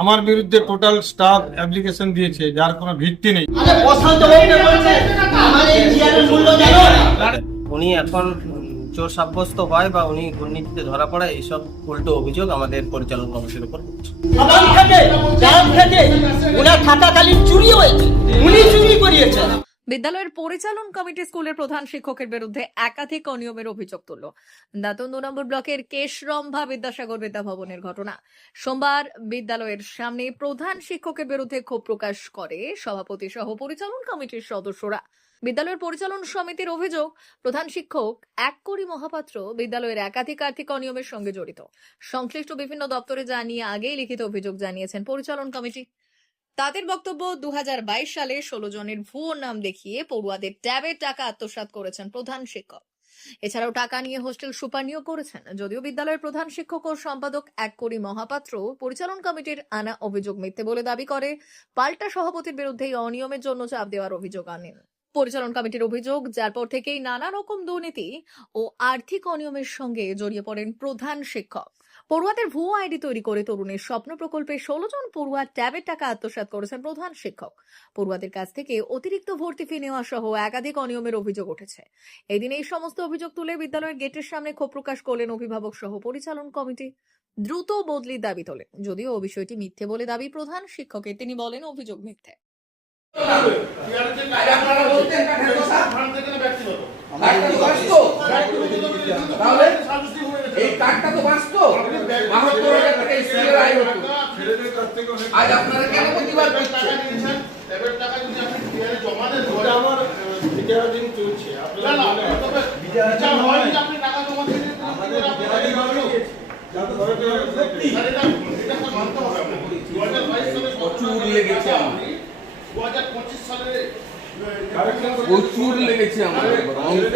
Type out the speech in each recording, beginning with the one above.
আমার বিরুদ্ধে total staff application দিয়েছে যার কোনো ভিত্তি নেই। উনি এখন চোর সাব্যস্ত হয় বা উনি দুর্নীতিতে ধরা পড়ে এইসব উল্টো অভিযোগ আমাদের পরিচালন কমিটির উপর থাকাকালীন চুরি হয়েছে উনি চুরি করিয়েছেন। বিদ্যালয়ের পরিচালন কমিটি স্কুলের প্রধান শিক্ষকের বিরুদ্ধে একাধিক অনিয়মের অভিযোগ তুলল। দাঁতন দু নম্বর ব্লকের কেশরম্ভা বিদ্যাসাগর বিদ্যাভবনের ঘটনা। সোমবার বিদ্যালয়ের সামনে প্রধান শিক্ষকের বিরুদ্ধে ক্ষোভ প্রকাশ করে সভাপতি সহ পরিচালন কমিটির সদস্যরা। বিদ্যালয়ের পরিচালন সমিতির অভিযোগ, প্রধান শিক্ষক এক কোটি মহাপাত্র বিদ্যালয়ের একাধিক আর্থিক অনিয়মের সঙ্গে জড়িত। সংশ্লিষ্ট বিভিন্ন দপ্তরে জানিয়ে আগেই লিখিত অভিযোগ জানিয়েছেন পরিচালন কমিটি। তাদের বক্তব্য দুহাজার বাইশ সালে ষোলো জনের ভুয়ো নাম দেখিয়ে পড়ুয়াদের ট্যাবের টাকা আত্মসাৎ করেছেন প্রধান শিক্ষক। এছাড়াও টাকা নিয়ে হোস্টেল সুপানিও করেছেন যদিও বিদ্যালয়ের প্রধান শিক্ষক ও সম্পাদক এক কোটি মহাপাত্র পরিচালন কমিটির আনা অভিযোগ মিথ্যে বলে দাবি করে, পাল্টা সভাপতির বিরুদ্ধে এই অনিয়মের জন্য চাপ দেওয়ার অভিযোগ আনেন। পরিচালন কমিটির অভিযোগ, যার পর থেকেই নানা রকম দুর্নীতি ও আর্থিক অনিয়মের সঙ্গে জড়িয়ে পড়েন প্রধান শিক্ষক। পড়ুয়াদের ভুয়ো আইডি তৈরি করে তরুণের স্বপ্ন প্রকল্পে ষোলো জন পড়ুয়ার ট্যাবের টাকা আত্মসাৎ করেছেন প্রধান শিক্ষক। পড়ুয়াদের কাছ থেকে অতিরিক্ত ভর্তি ফি নেওয়া সহ একাধিক অনিয়মের অভিযোগ উঠেছে। এদিন এই সমস্ত অভিযোগ তুলে বিদ্যালয়ের গেটের সামনে ক্ষোভ প্রকাশ করলেন অভিভাবক সহ পরিচালন কমিটি। দ্রুত বদলির দাবি তোলেন। যদিও বিষয়টি মিথ্যে বলে দাবি প্রধান শিক্ষকের, তিনি বলেন অভিযোগ মিথ্যে। এই কার্ডটা তো বাঁচতো। বাহাত্তর হাজার টাকা স্কুলের আয় হতো আজ আপনারা কেন প্রতিবাদ করছেন নিয়েছেন ট্যাবের টাকা যদি আপনি ক্লিয়ারে জমা দেন ওটা আমার বিচারাধীন চলছে না আপনারা না বলেন। তবে বিচার হয়নি আপনি টাকা জমা দিয়ে দিন আমাদের বিচারাধীন আমি গেছি। যাতে ঘরে ফেরা সত্যি। স্যার, এটা এটা তো মানতে হবে আপনাকে। 2022 সালে প্রচুর লেগেছে আমার। 2025 সালে Correction করতে- প্রচুর লেগেছে আমার অঙ্ক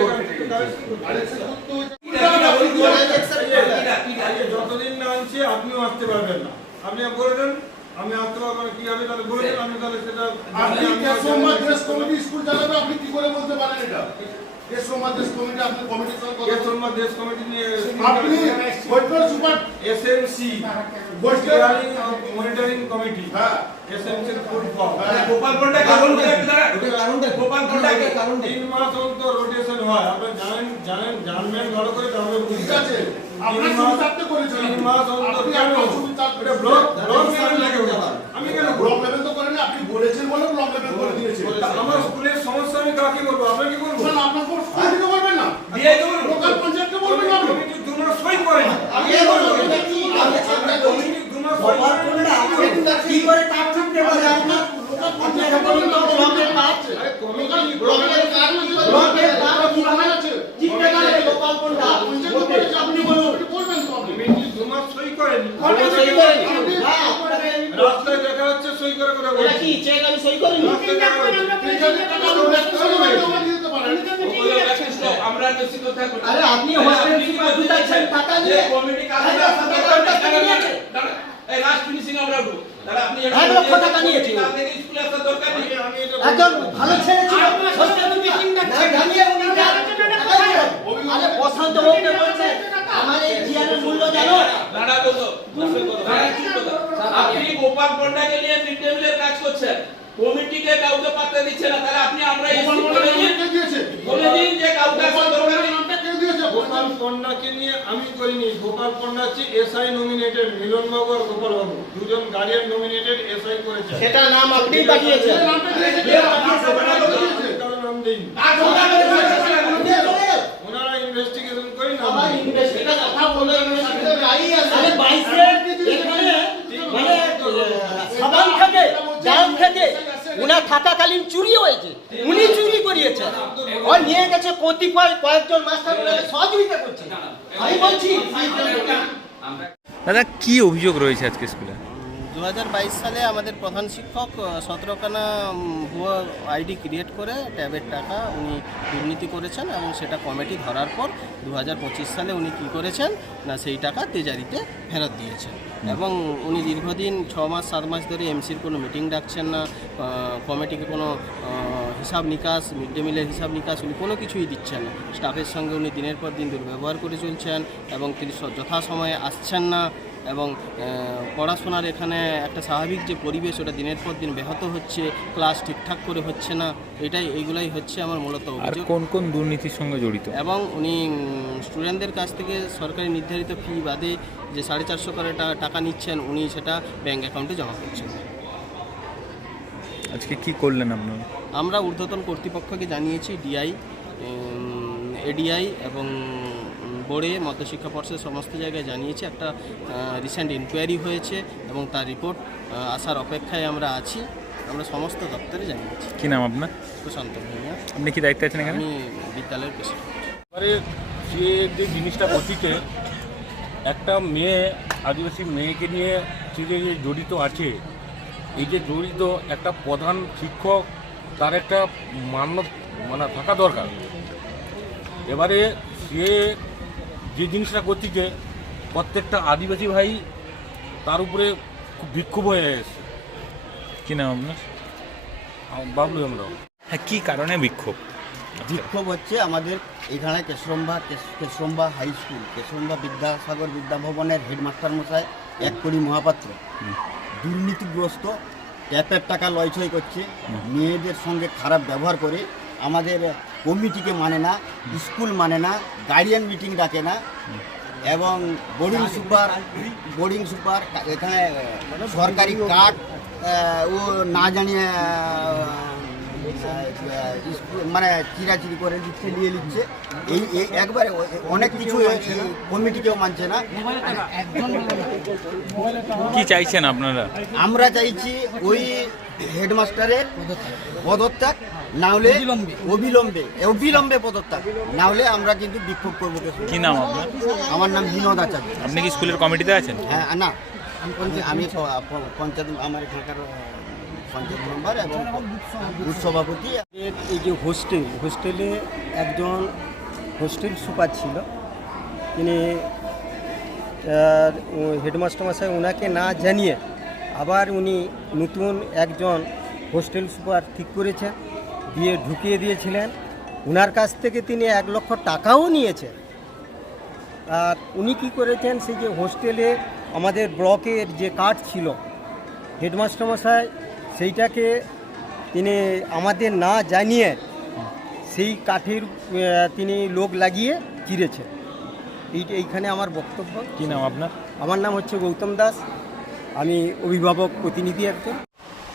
যতদিন না আনছি আপনিও আসতে পারবেন না। আপনি বলে দেন আমি আসতে পারব না কি হবে তাহলে বলে দেন আমি তাহলে সেটা আপনি সোমবার কমিটি স্কুল চালাবে আপনি কি করে বলতে পারেন এটা? মনিটরিং কমিটি হ্যাঁ। রোটেশন হয় আপনি জানেন জানেন জানবেন ভালো করে তাহলে ঠিক আছে আপনার মাস- করেছেন তিন মাস অন্তর কেন আপনার সুবিধা থাকতে- এটা ব্লক ব্লক লেভেল লাগে ওটা আমি কেন ব্লক লেভেল তো করেন আপনি বলেছেন বলে ব্লক লেভেল করে দিয়েছেন আমার স্কুলের সমস্যা আমি কাকে বলব বলব আপনার স্কুল থেকে করবেন না। দিয়ে তো লোকাল পঞ্চায়েতকে বলবেন না আপনি। কমিটি সই করেন আপনি কি বলবেন? কমিটি দু মাস সই করেন কি করে তার থাকতে পারে আপনার লোকাল পঞ্চায়েতকে বলবেন না, ব্লকের কাজ আছে। আরে কমিটি ব্লকের কাজ আছে। ব্লকের কাজ কি সময় আছে? জিততে গেলে গোপাল কোনটা পঞ্চায়েত বলেছে, আপনি বলুন, আপনি বলবেন তো আপনি। কমিটি দু মাস সই করেন আপনি সই করেন হ্যাঁ আপনাকে রাস্তায় দেখা যাচ্ছে সই করে করে এটা বলছি কি চেক আমি সই করিনি রাস্তায় দেখা যাচ্ছে। ঠিক আছে, টাকা আপনি ব্যক্তিগত ভাবে জমা দিয়ে দিতে পারেন। আমরা বেশি কথা বলি আপনি গোপাল পন্ডাকে নিয়ে কাজ করছেন। কমিটিকে কাউকে পাত্তা দিচ্ছে না তাহলে আপনি আমরা দিয়েছে? বলে দিন যে কাউকে দরকার নেই। নামটা কে দিয়েছে? গোপাল পন্ডাকে নিয়ে আমি করিনি গোপাল পন্ডা হচ্ছে এসআই নমিনেটেড মিলন বাবু আর গোপাল বাবু দুজন গার্ডিয়ান নমিনেটেড এসআই করেছে। সেটা নাম আপনি পাঠিয়েছেন। নাম ওনারা ইনভেস্টিগেশন করে নাম ইনভেস্টিগেশন কথা বলে। আরে বাইশে এখানে মানে সাবান থেকে গ্রাম থেকে থাকাকালীন চুরি হয়েছে। উনি চুরি করিয়েছে ও নিয়ে গেছে কতিপয় কয়েকজন মাস্টার সহযোগিতা করছে। আমি বলছি, দাদা, কি অভিযোগ রয়েছে আজকে স্কুলে? দু হাজার বাইশ সালে আমাদের প্রধান শিক্ষক সতেরোখানা ভুয়ো আইডি ক্রিয়েট করে ট্যাবের টাকা উনি দুর্নীতি করেছেন এবং সেটা কমিটি ধরার পর দু হাজার পঁচিশ সালে উনি কি করেছেন? না সেই টাকা তেজারিতে ফেরত দিয়েছেন। এবং উনি দীর্ঘদিন ছ মাস সাত মাস ধরে এমসির কোনো মিটিং ডাকছেন না কমিটিকে কোনো হিসাব নিকাশ মিড ডে মিলের হিসাব নিকাশ উনি কোনো কিছুই দিচ্ছেন না। স্টাফের সঙ্গে উনি দিনের পর দিন দুর্ব্যবহার করে চলছেন এবং তিনি যথাসময়ে আসছেন না। এবং পড়াশোনার এখানে একটা স্বাভাবিক যে পরিবেশ ওটা দিনের পর দিন ব্যাহত হচ্ছে ক্লাস ঠিকঠাক করে হচ্ছে না এটাই এইগুলাই হচ্ছে আমার মূলত অভিযোগ। কোন কোন দুর্নীতির সঙ্গে জড়িত? এবং উনি স্টুডেন্টদের কাছ থেকে সরকারি নির্ধারিত ফি বাদে যে সাড়ে চারশো করে টাকা নিচ্ছেন উনি সেটা ব্যাঙ্ক অ্যাকাউন্টে জমা করছেন। আজকে কি করলেন আপনারা? আমরা ঊর্ধ্বতন কর্তৃপক্ষকে জানিয়েছি ডিআই এডিআই এবং বোর্ডে মধ্যশিক্ষা পর্ষদ সমস্ত জায়গায় জানিয়েছে একটা রিসেন্ট ইনকোয়ারি হয়েছে এবং তার রিপোর্ট আসার অপেক্ষায় আমরা আছি। আমরা সমস্ত দপ্তরে জানিয়েছি। কি নাম আপনার? সুশান্ত ভূঁইয়া। আপনি কি দায়িত্বে আছেন আমি বিদ্যালয়ের প্রেসিডেন্ট এবারে যে যে জিনিসটা ঘটিছে একটা মেয়ে আদিবাসী মেয়েকে নিয়ে সে যে জড়িত আছে এই যে জড়িত একটা প্রধান শিক্ষক তার একটা মান্য মানে থাকা দরকার। এবারে সে যে জিনিসটা করছি যে প্রত্যেকটা আদিবাসী ভাই তার উপরে খুব বিক্ষোভ হয়ে গেছে। কি নাম আপনার? বাবলু আমরা হ্যাঁ কী কারণে বিক্ষোভ? বিক্ষোভ হচ্ছে আমাদের এখানে কেশরম্বা কেশ- কেশরম্বা হাই স্কুল কেশরম্বা বিদ্যাসাগর বিদ্যাভবনের হেডমাস্টার মশাই এক কোটি মহাপাত্র। দুর্নীতিগ্রস্ত ট্যাপের টাকা লয়ছয় করছে। মেয়েদের সঙ্গে খারাপ ব্যবহার করে আমাদের কমিটিকে মানে না স্কুল মানে না গার্ডিয়ান মিটিং ডাকে না এবং বোর্ডিং সুপার বোর্ডিং সুপার এখানে সরকারি কার্ড ও না জানিয়ে মানে চিরাচিরি করে দিচ্ছে নিয়ে নিচ্ছে এই একবারে অনেক কিছু কমিটিকেও মানছে না। কি চাইছেন আপনারা? আমরা চাইছি ওই হেডমাস্টারের পদত্যাগ। না হলে অবিলম্বে। অবিলম্বে পদত্যাগ। না হলে আমরা কিন্তু বিক্ষোভ করব কি নাম আপনার? আমার নাম বিনোদ আচার্য। আপনি কি স্কুলের কমিটিতে আছেন? হ্যাঁ না। আমি পঞ্চায়েত আমার এখানকার পঞ্চায়েত মেম্বার এবং বুথ সভাপতি। এই যে হোস্টেল হোস্টেলে একজন হোস্টেল সুপার ছিল। তিনি হেডমাস্টার মশাই ওনাকে না জানিয়ে আবার উনি নতুন একজন হোস্টেল সুপার ঠিক করেছেন। দিয়ে ঢুকিয়ে দিয়েছিলেন। ওনার কাছ থেকে তিনি এক লক্ষ টাকাও নিয়েছেন। আর উনি কি করেছেন সেই যে হোস্টেলে আমাদের ব্লকের যে কার্ড ছিল হেডমাস্টার মশাই সেইটাকে তিনি আমাদের না জানিয়ে সেই কাঠের তিনি লোক লাগিয়ে চিরেছেন। এই এইখানে আমার বক্তব্য। কি নাম আপনার? আমার নাম হচ্ছে গৌতম দাস। আমি অভিভাবক প্রতিনিধি একজন।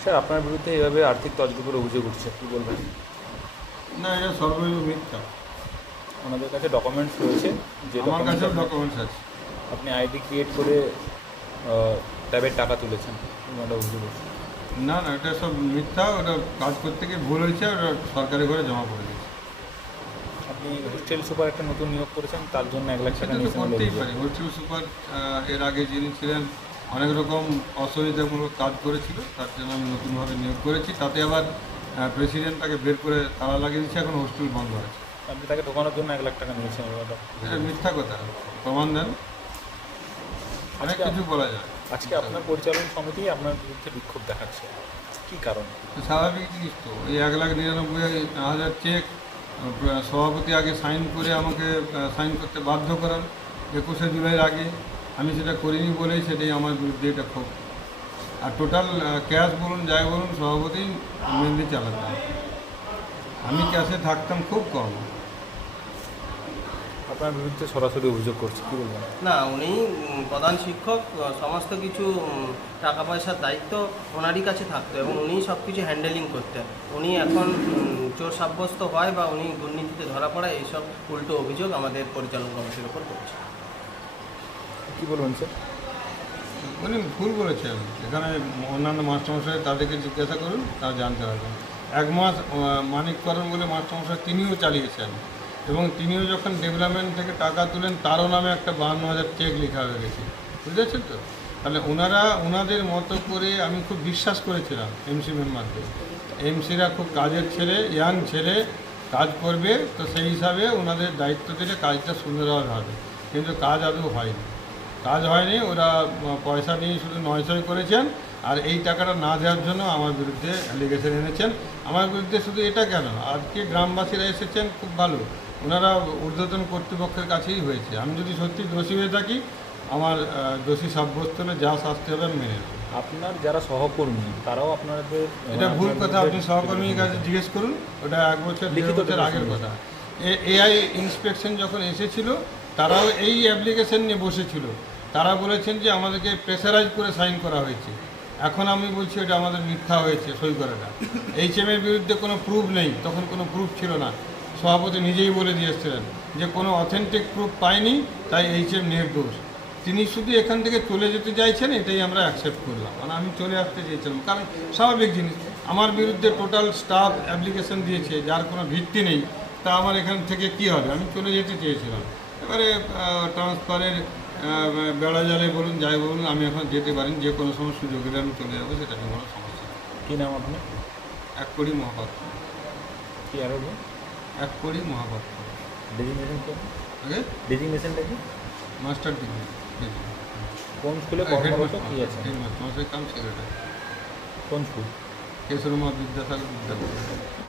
স্যার আপনার বিরুদ্ধে এইভাবে আর্থিক তছরূপের অভিযোগ উঠছে কি বলবেন? না এটা সর্বৈব মিথ্যা। ওনাদের কাছে ডকুমেন্টস রয়েছে যে আমার কাছে ডকুমেন্টস আছে। আপনি আইডি ক্রিয়েট করে ট্যাবের টাকা তুলেছেন ওনারা অভিযোগ না না এটা সব মিথ্যা ওটা কাজ করতে গিয়ে ভুল হয়েছে ওটা সরকারি ঘরে জমা করে দিয়েছে আপনি হোস্টেল সুপার একটা নতুন নিয়োগ করেছেন তার জন্য এক লাখ টাকা করতেই পারি। হোস্টেল সুপার এর আগে যিনি ছিলেন অনেক রকম অসুবিধামূলক কাজ করেছিল তার জন্য আমি নতুনভাবে নিয়োগ করেছি। তাতে আবার প্রেসিডেন্ট তাকে বের করে তালা লাগিয়ে দিচ্ছে এখন হোস্টেল বন্ধ আছে। আপনি তাকে ঢোকানোর জন্য এক লাখ টাকা নিয়েছেন এটা মিথ্যা কথা প্রমাণ দেন। অনেক কিছু বলা যায়। আজকে আপনার পরিচালন সমিতি আপনার বিরুদ্ধে বিক্ষোভ দেখাচ্ছে। কি কারণ? তো স্বাভাবিক জিনিস তো এই এক লাখ নিরানব্বই হাজার চেক সভাপতি আগে সাইন করে আমাকে সাইন করতে বাধ্য করান। একুশে জুলাইয়ের আগে আমি সেটা করিনি বলেই সেটাই আমার বিরুদ্ধে এটা ক্ষোভ। আর টোটাল ক্যাশ বলুন যাই বলুন সভাপতি মেনলি চালাতাম। আমি ক্যাশে থাকতাম খুব কম। আপনার বিরুদ্ধে সরাসরি অভিযোগ করছে কি বলবেন? না উনি প্রধান শিক্ষক সমস্ত কিছু টাকা পয়সার দায়িত্ব ওনারই কাছে থাকতো এবং উনি সব কিছু হ্যান্ডেলিং করতেন। উনি এখন চোর সাব্যস্ত হয় বা উনি দুর্নীতিতে ধরা পড়া এইসব উল্টো অভিযোগ আমাদের পরিচালন কমিটির উপর করছে। কি বলবেন, স্যার? উনি ভুল বলেছেন এখানে অন্যান্য মাস্টারমশাই তাদেরকে জিজ্ঞাসা করুন, তারা জানতে পারবেন এক মাস মানিক করণ বলে মাস্টারমশাই তিনিও চালিয়েছেন। এবং তিনিও যখন ডেভেলপমেন্ট থেকে টাকা তুলেন, তারও নামে একটা বাহান্ন হাজার চেক লেখা হয়ে গেছে। বুঝেছেন তো? তাহলে ওনারা, ওনাদের মতো করে আমি খুব বিশ্বাস করেছিলাম এমসি মেম্বারকে এমসিরা খুব কাজের ছেলে ইয়াং ছেলে, কাজ করবে, তো সেই হিসাবে ওনাদের দায়িত্ব দিলে কাজটা সুন্দরভাবে হবে। কিন্তু কাজ আদৌ হয়নি। কাজ হয়নি ওরা পয়সা নিয়ে শুধু নয়সই করেছেন আর এই টাকাটা না দেওয়ার জন্য আমার বিরুদ্ধে অ্যালিগেশন এনেছেন। আমার বিরুদ্ধে শুধু এটা কেন? আজকে গ্রামবাসীরা এসেছেন খুব ভালো। ওনারা ঊর্ধ্বতন কর্তৃপক্ষের কাছেই হয়েছে। আমি যদি সত্যি দোষী হয়ে থাকি আমার দোষী সাব্যস্ত হলে যা শাস্তি হবে আমি মেনে নেব। আপনার যারা সহকর্মী তারাও আপনাদের এটা ভুল কথা আপনি সহকর্মীর কাছে জিজ্ঞেস করুন ওটা এক বছর দেড় বছর আগের। কথা। এআই ইন্সপেকশন যখন এসেছিল তারাও এই অ্যাপ্লিকেশন নিয়ে বসেছিল। তারা বলেছেন যে আমাদেরকে প্রেসারাইজ করে সাইন করা হয়েছে। এখন আমি বলছি এটা আমাদের মিথ্যা হয়েছে, সই করাটা এইচ এম এর বিরুদ্ধে কোনো প্রুফ নেই, তখন কোনো প্রুফ ছিল না। সভাপতি নিজেই বলে দিয়েছিলেন যে কোনো অথেন্টিক প্রুফ পাইনি, তাই এইচ এম নির্দোষ। তিনি শুধু এখান থেকে চলে যেতে চাইছেন, এটাই আমরা অ্যাকসেপ্ট করলাম। মানে আমি চলে আসতে চেয়েছিলাম, কারণ স্বাভাবিক জিনিস, আমার বিরুদ্ধে টোটাল স্টাফ অ্যাপ্লিকেশন দিয়েছে, যার কোনো ভিত্তি নেই, তা আমার এখান থেকে কি হবে? আমি চলে যেতে চেয়েছিলাম। এবারে ট্রান্সফারের বেড়া জালে বলুন যাই বলুন আমি এখন যেতে পারি যে কোনো সময় সুযোগ এলে আমি চলে যাব সেটা নিয়ে কোনো সমস্যা নেই। কি নাম আপনার? এক কোটি মহাপাত্র। কি আরও এক কোটি মহাপাত্র। ডেজিগনেশন ওকে ডেজিগনেশনটা কি? মাস্টার ডিগ্রি কোন স্কুলে কর্মরত কি আছে? মাস্টার কাম সেক্রেটারি কোন স্কুল? কেশরমা বিদ্যাসাগর বিদ্যালয়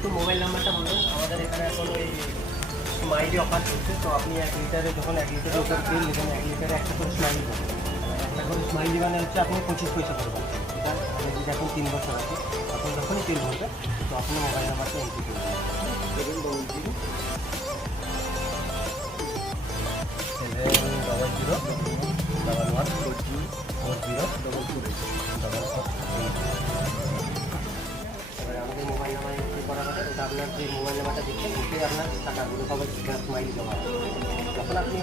একটু মোবাইল নাম্বারটা বলুন আমাদের এখানে এখন ওই স্মাইলি অফার চলছে, তো আপনি এক লিটারে যখন এক লিটারের উপর নেবেন এক লিটারে একটা করে স্মাইলি একটা করে স্মাইলি মানে হচ্ছে আপনি পঁচিশ পয়সা করবেন আছে মানে যদি এখন তিন বছর আছে তখন যখনই তেল ভরবে তো আপনি মোবাইল নাম্বারটা এন্ট্রি করবেন double zero double one four zero four zero double two double number entry করা আপনার যে মোবাইল নাম্বারটা দিচ্ছেন, ওতে আপনার টাকাগুলো সবাই স্মাইলি জমা হবে যখন আপনি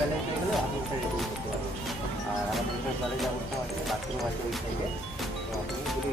ব্যালেন্স হয়ে আপনি ওটা রেডিং করতে পারবেন। আর আমাদের এখানে আছে বাথরুম আছে ওই সাইডে তো আপনি এগুলো